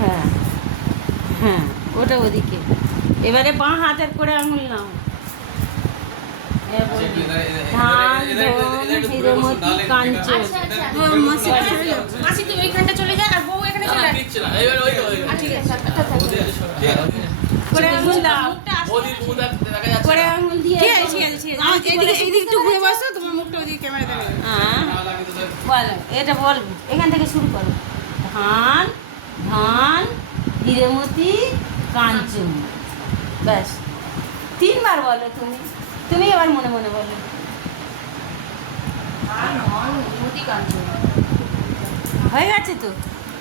হ্যাঁ হ্যাঁ, ওটা ওদিকে। এবারে বাঁ হাতের করে আঙুল নাও। ধান ধন হিরমতি কাঞ্চন। মাসি তুই ওইখানটা চলে যা, আর বউ এখানে চলে আসে। ঠিক আছে, করে আঙুল দাও, করে আঙুল দিয়ে ঠিক আছে। এইদিকে একটু ঘুরে বসো, তোমার মুখটা ওদিকে ক্যামেরা দেবে। হ্যাঁ বলো, এটা বলবো, এখান থেকে শুরু করো। ধান ধান হিরেমতি কাঞ্চন। ব্যাস 3 বার বলো। তুমি এবার মনে মনে বলো। ধান ধান হিরেমতি কাঞ্চন হয়ে গেছে তো।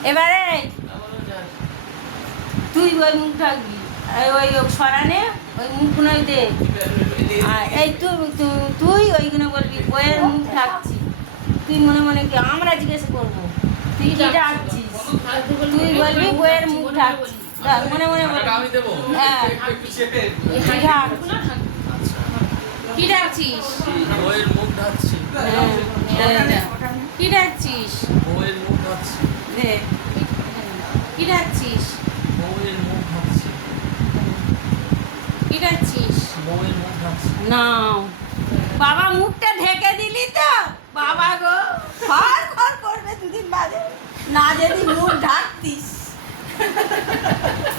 এবারে তুই ওই মুখ ঢাকবি, ওই সরানে ওই মুখগুলো দে। আর এই তুই ওইগুলো বলবি বইয়ের মুখ ঢাকছি। তুই মনে মনে কি আমরা জিজ্ঞেস করবো তুই কি ডাকছিস, তুই বলবি বইয়ের মুখ ঢাকছি। মনে মনে বলবি হ্যাঁ ঢাক। কি ডাকছিস? বউয়ের মুখ ঢাকছি। কি ডাকছিস? বউয়ের মুখ ঢাকছি। দে কি ডাকছিস? বউয়ের মুখ ঢাকছি। কি ডাকছিস? বউয়ের মুখ ঢাকছি। নাও বাবা, মুখটা ঢেকে দিলি তো বাবা গো, খর খর করবে 2 দিন বাদে না যদি মুখ ঢাকতিস।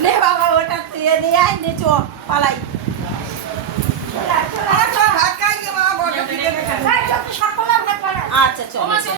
নে বাবা, ওটা তুই নিয়ে আয়, নে চো পালাই। আচ্ছা চলো।